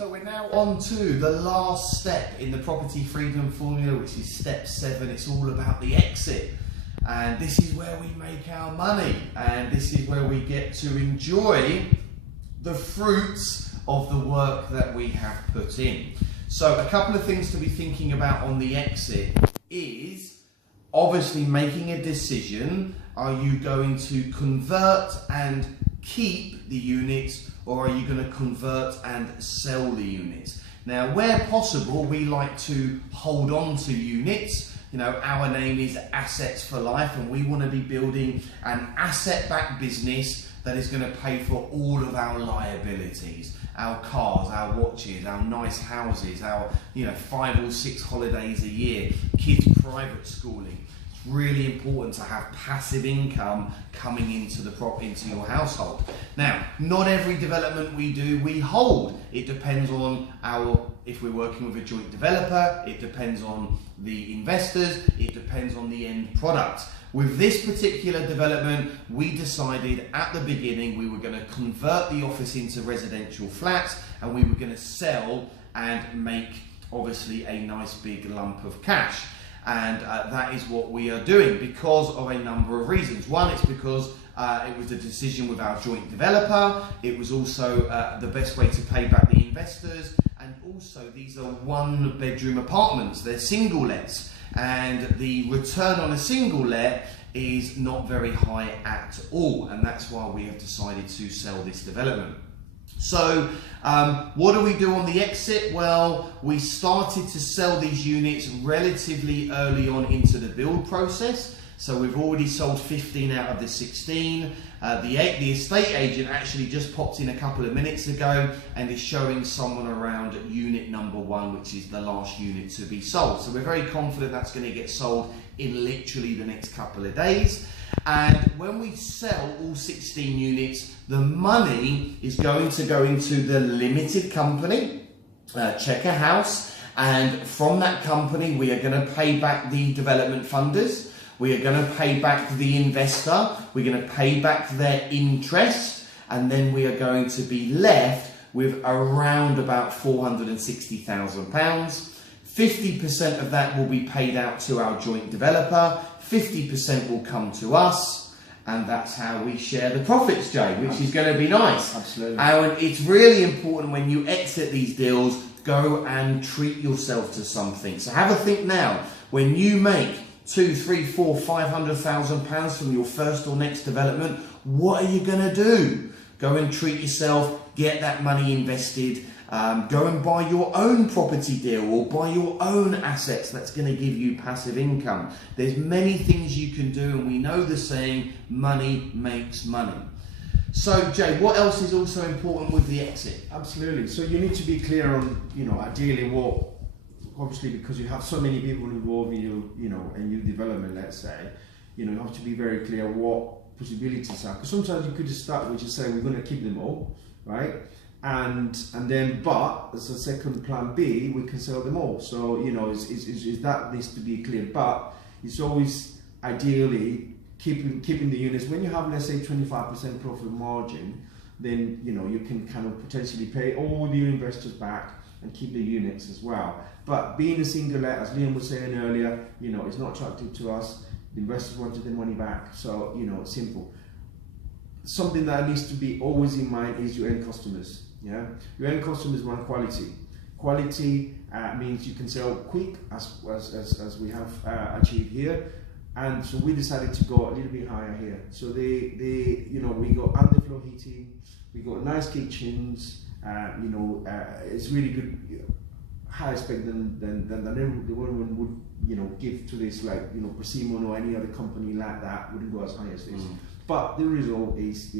So we're now on to the last step in the property freedom formula, which is step 7. It's all about the exit. And this is where we make our money. And this is where we get to enjoy the fruits of the work that we have put in. So a couple of things to be thinking about on the exit is obviously making a decision. Are you going to convert and keep the units, or are you going to convert and sell the units? Now, where possible, we like to hold on to units. You know, our name is Assets for Life, and we want to be building an asset-backed business that is going to pay for all of our liabilities, our cars, our watches, our nice houses, our 5 or 6 holidays a year, kids' private schooling. It's really important to have passive income coming into your household. Now, not every development we do we hold. It depends on if we're working with a joint developer, it depends on the investors, it depends on the end product. With this particular development, we decided at the beginning we were going to convert the office into residential flats, and we were going to sell and make obviously a nice big lump of cash. And that is what we are doing because of a number of reasons. One, it's because it was a decision with our joint developer. It was also the best way to pay back the investors. And also, these are 1-bedroom apartments. They're single lets. And the return on a single let is not very high at all. And that's why we have decided to sell this development. So what do we do on the exit? Well, we started to sell these units relatively early on into the build process. So we've already sold 15 out of the 16. The estate agent actually just popped in a couple of minutes ago and is showing someone around unit number 1, which is the last unit to be sold. So we're very confident that's going to get sold in literally the next couple of days. And when we sell all 16 units, the money is going to go into the limited company, Checker House, and from that company we are going to pay back the development funders, we are going to pay back the investor, we're going to pay back their interest, and then we are going to be left with around about £460,000. 50% of that will be paid out to our joint developer, 50% will come to us, and that's how we share the profits, Jay, which is going to be nice. Absolutely. And it's really important when you exit these deals, go and treat yourself to something. So have a think now. When you make £200,000, £300,000, £400,000, £500,000 from your first or next development, what are you going to do? Go and treat yourself, get that money invested. Go and buy your own property deal or buy your own assets that's going to give you passive income. There's many things you can do, and we know the saying, money makes money. So Jay, what else is also important with the exit? Absolutely. So you need to be clear on, ideally obviously because you have so many people involved in a new development, let's say, you have to be very clear what possibilities are. Because sometimes you could just start with just saying we're going to keep them all, right? And then, but as a second plan B, we can sell them all. So that needs to be clear. But it's always ideally keeping the units. When you have, let's say, 25% profit margin, then you can kind of potentially pay all the investors back and keep the units as well. But being a single let, as Liam was saying earlier, it's not attractive to us. The investors wanted their money back. So it's simple. Something that needs to be always in mind is your end customers. Yeah, your end customers want quality. Quality means you can sell quick, as we have achieved here, and so we decided to go a little bit higher here. So we got underfloor heating, we got nice kitchens. It's really good, higher spec than everyone would give to this, like Persimmon or any other company like that wouldn't go as high as this. But the result is,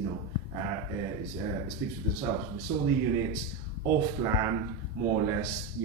speaks for themselves. We sold the units off plan, more or less,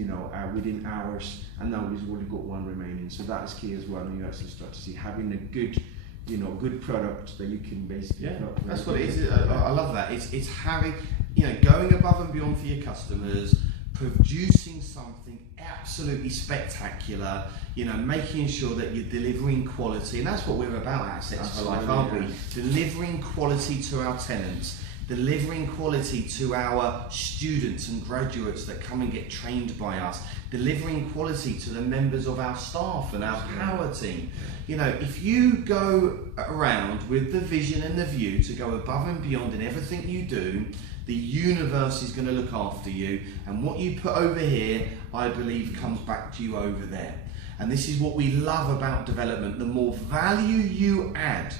within hours, and now we've only got 1 remaining. So that is key as well. And you actually start to see having a good, good product that you can basically. Yeah, that's what it is. I love that. It's having, going above and beyond for your customers, producing something absolutely spectacular, making sure that you're delivering quality, and that's what we're about at Assets for Life, aren't we? Delivering quality to our tenants, delivering quality to our students and graduates that come and get trained by us, delivering quality to the members of our staff and our power team. You know, if you go around with the vision and the view to go above and beyond in everything you do, the universe is going to look after you, and what you put over here, I believe, comes back to you over there. And this is what we love about development. The more value you add,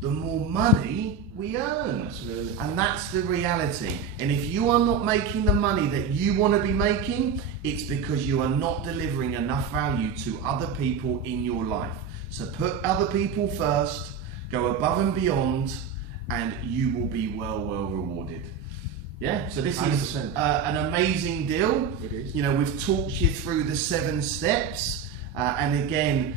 the more money we earn. Absolutely. And that's the reality. And if you are not making the money that you want to be making, it's because you are not delivering enough value to other people in your life. So put other people first, go above and beyond, and you will be well rewarded. Yeah, so this 100%. is an amazing deal. It is. You know, we've talked you through the 7 steps, and again,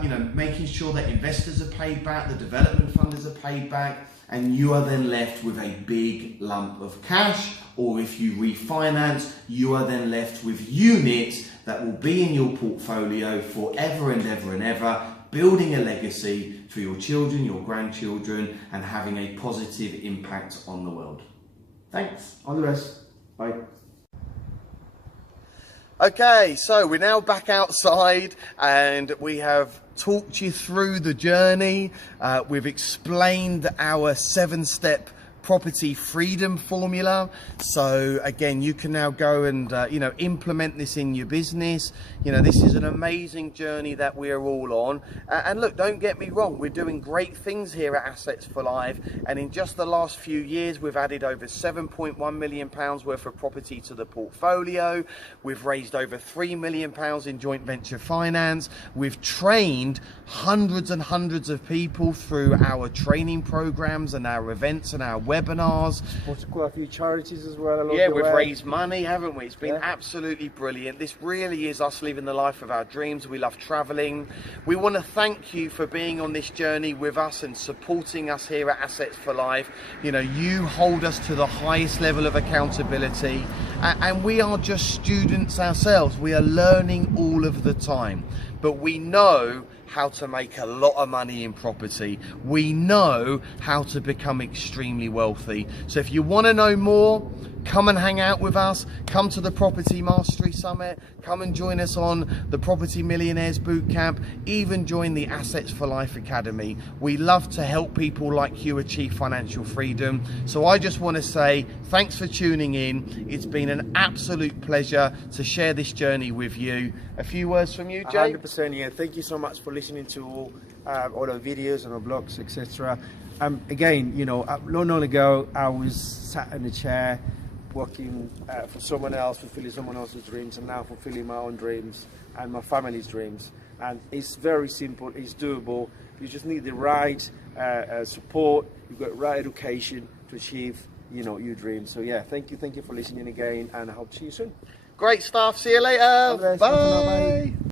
you know, making sure that investors are paid back, the development funders are paid back, and you are then left with a big lump of cash, or if you refinance, you are then left with units that will be in your portfolio forever and ever and ever, building a legacy for your children, your grandchildren, and having a positive impact on the world. Thanks. All the best. Bye. Okay, so we're now back outside and we have talked you through the journey. We've explained our 7-step property freedom formula. So again, you can now go and you know, implement this in your business. You know, this is an amazing journey that we're all on. And look, don't get me wrong, we're doing great things here at Assets for Life. And in just the last few years, we've added over £7.1 million worth of property to the portfolio. We've raised over £3 million in joint venture finance. We've trained hundreds and hundreds of people through our training programs and our events and our webinars. Supported quite a few charities as well. Yeah, we've raised money, haven't we? It's been absolutely brilliant. This really is us living the life of our dreams. We love traveling. We want to thank you for being on this journey with us and supporting us here at Assets for Life. You know, you hold us to the highest level of accountability, and we are just students ourselves. We are learning all of the time, but we know how to make a lot of money in property. We know how to become extremely wealthy. So if you want to know more, come and hang out with us. Come to the Property Mastery Summit. Come and join us on the Property Millionaires Bootcamp. Even join the Assets for Life Academy. We love to help people like you achieve financial freedom. So I just want to say thanks for tuning in. It's been an absolute pleasure to share this journey with you. A few words from you, Jay? 100%, yeah. Thank you so much for listening to all our videos and our blogs, etc. Again, you know, not long ago, I was sat in a chair working for someone else, fulfilling someone else's dreams, and now fulfilling my own dreams and my family's dreams. And it's very simple, it's doable. You just need the right support, you've got the right education to achieve, you know, your dreams. So yeah, thank you for listening again, and I hope to see you soon. Great stuff. See you later. Bye. Bye.